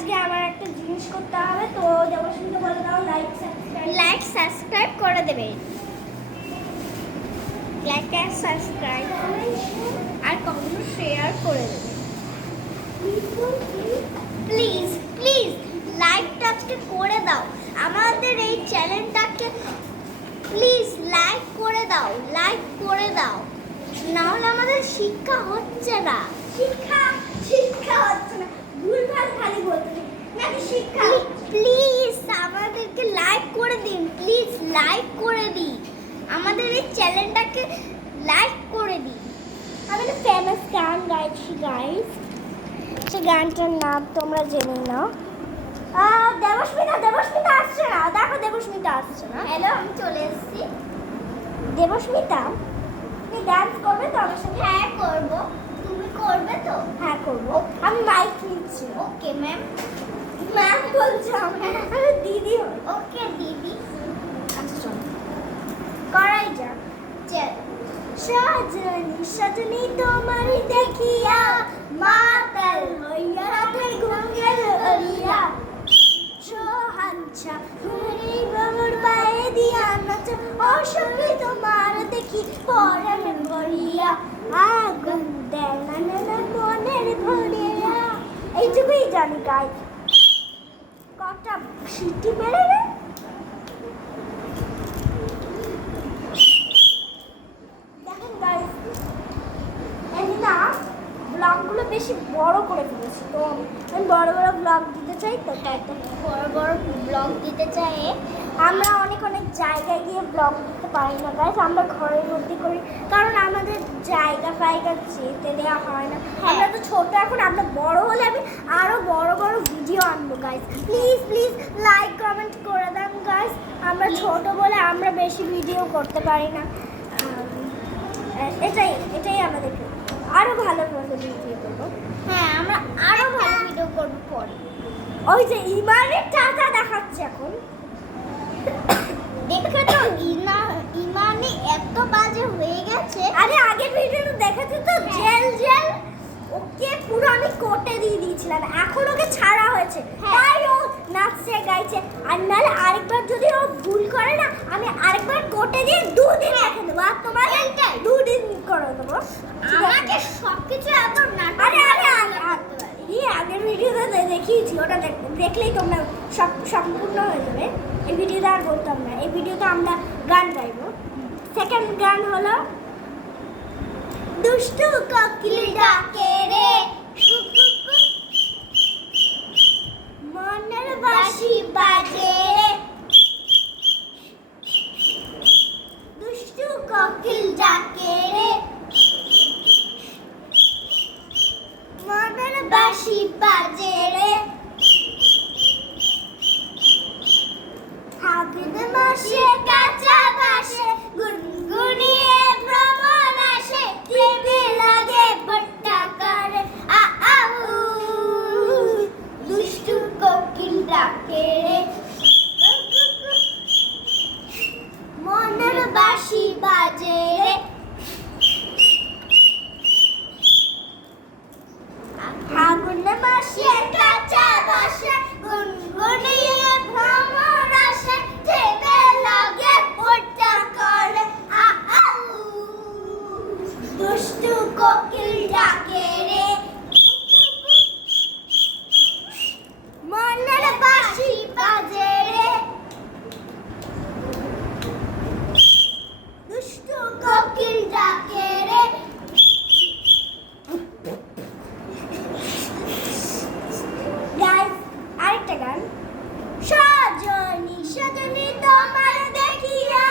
আজকে আমার একটা জিনিস করতে হবে, তো দেবস্মিতা বলে দাও লাইক সাবস্ক্রাইব করে দেবে। লাইক আর সাবস্ক্রাইব আর কমেন্ট শেয়ার করে দেবে। প্লিজ প্লিজ লাইকটা আজকে করে দাও, আমাদের এই চ্যানেলটাকে প্লিজ লাইক করে দাও, লাইক করে দাও, নাহলে আমাদের শিক্ষা হচ্ছে না। শিক্ষা শিক্ষা হচ্ছে না, ভুলভাল খালি বলতে নাকি শিক্ষা। প্লিজ আমাদেরকে লাইক করে দিন, প্লিজ লাইক করে দিন, আমাদের এই চ্যানেলটাকে লাইক করে দিন। আমি একটা ফেমাস গান গাইছি গাইস, সে গানটার নাম তোমরা জেনে নাও। দেবস্মিতা আসছে না, দেখো দেবস্মিতা আসছে না। হ্যালো, আমি চলে এসেছি। দেবস্মিতা, তুমি ডান্স করবে তো আমার সাথে? হ্যাঁ করবো। তুমি করবে তো? হ্যাঁ করবো। আমি মাইক নিচ্ছি। Okay ma'am. ম্যাম বলছো? আমি দিদি হই। ওকে দিদি। আচ্ছা চলো করাই যাক। চল। সাজনি সাজনি তোমার দেখিয়া মাতাল হইয়া রাতে ঘুমিয়ে রইয়া, সোহানছা ঘুরি বাবুর পায়ে দিয়া নাচ, অসখী তোমার দেখি পরাণ ভরিয়া, আগুন দেয় না না মনের ভরিয়া। এইটুকুই জানি গাই। কটা সিটি মেরে রে। দেখেন গাইস, আমি না ব্লগগুলো বেশি বড় করে ফেলেছি, তো আমি বড় বড় ব্লগ দিতে চাই, তো তাই তো বড় বড় ব্লগ দিতে চাই। আমরা অনেক অনেক জায়গায় গিয়ে ব্লগ দিতে পারি না গাইস, আমরা ঘরের মধ্যে করি, কারণ আমাদের জায়গা ফায়গা যেতে দেওয়া হয় না। আমরা তো ছোট এখন, আমরা বড় হলে আমি আরও বড় বড় ভিডিও আনবো guys. Please please like comment করে দেন গাইস। আমরা ছোট বলে আমরা বেশি ভিডিও করতে পারি না, এটাই আমাদের আরো ভালো ভিডিও করবো। হ্যাঁ, আমরা আরো ভালো ভিডিও করবো পরে। ওই যে ইমানের চাচা দেখাচ্ছে এখন, দেখে তো ইমানি এত বাজে হয়ে গেছে। আরে আগের ভিডিওটা দেখেছো তো, জেল জেল, ওকে পুরো আমি কোটে দিয়ে দিয়েছিলাম, এখন ওকে ছাড়া হয়েছে, তাই ও নাচছে গাইছে। আর নাহলে আরেকবার যদি ও ভুল করে না, আমি আরেকবার কোটে দিয়ে 2 দিন রেখে দেবো, আর তোমার 2 দিন করে দেবো। আমাকে সবকিছু এত নাটক। আরে আগের ভিডিওতে দেখিয়েছি, ওটা দেখলেই তোমরা সম্পূর্ণ হয়ে যাবে। এই ভিডিওতে আর বলতাম না, এই ভিডিওতে আমরা গান গাইবো। সেকেন্ড গান হলো দুষ্টু কোকিল ডাকে রে, মনের বাঁশি বাজে রে, দুষ্টু কোকিল ডাকে রে, মনের বাঁশি বাজে রে, ফাগুন মাসে কাঁচা বাসে গুনগুনিয়ে ভ্রমণ আসে, টিপে লাগে ভট্টা করে আউ, দুষ্টু কোকিল ডাকে রে, মনের বাঁশি বাজে রে, ফাগুন মাসে কাঁচা বাসে গুনগুনিয়ে ভ্রমণ আসে, টিপে লাগে ভট্টা করে আউ, দুষ্টু কোকিল ডাকে রে, মনের বাঁশি বাজে রে, দুষ্টু কোকিল ডাকে রে। গাইস, আরেকটা গান। সাজনি সাজনি তোমার দেখিয়া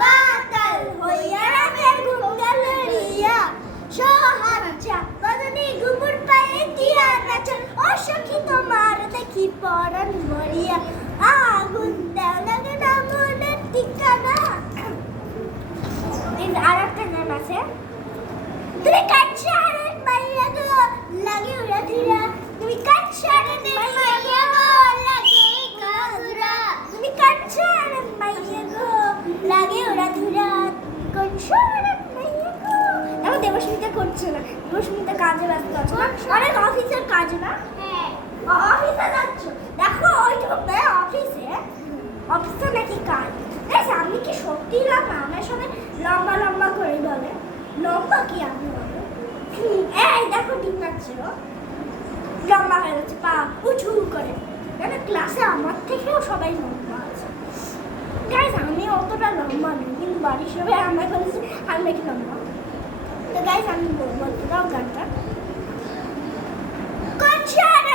মাতাল হইয়া রাতে ঘুম গেল রিয়া, সোহানছা বদনি ঘুমুর পায়ে দিয়া নাচ, অসখী তোমার দেখি পরাণ ভরিয়া, আগুন দেও লাগে না মনের ঠিকানা। আরেকটা গান আছে, তুমি কাটছাড়ের মাইয়া গো লাগে উড়া ধীরা, তুমি কাটছাড়ের মাইয়া গো লাগে কাজুরা, তুমি কাটছাড়ের মাইয়া গো লাগে উড়া ধীরা, কাটছাড়ের মাইয়া গো। এখন দেবস্মিতা করছে না, দেবস্মিতা কাজে ব্যস্ত আছে, অনেক অফিসের কাজ না। হ্যাঁ, অফিসে লম্বা কি আমি বলো? এই দেখো ডিম আছে ও লম্বা হয়ে গেছে পা উঁচু করে মানে ক্লাসে আমার থেকেও সবাই লম্বা আছে গাইস আমি অতটা লম্বা নই কিন্তু বাড়ির সবাই আমার বলেছে আমি নাকি লম্বা তো গাইস আমি বলতে দাও গানটা কনসার্ট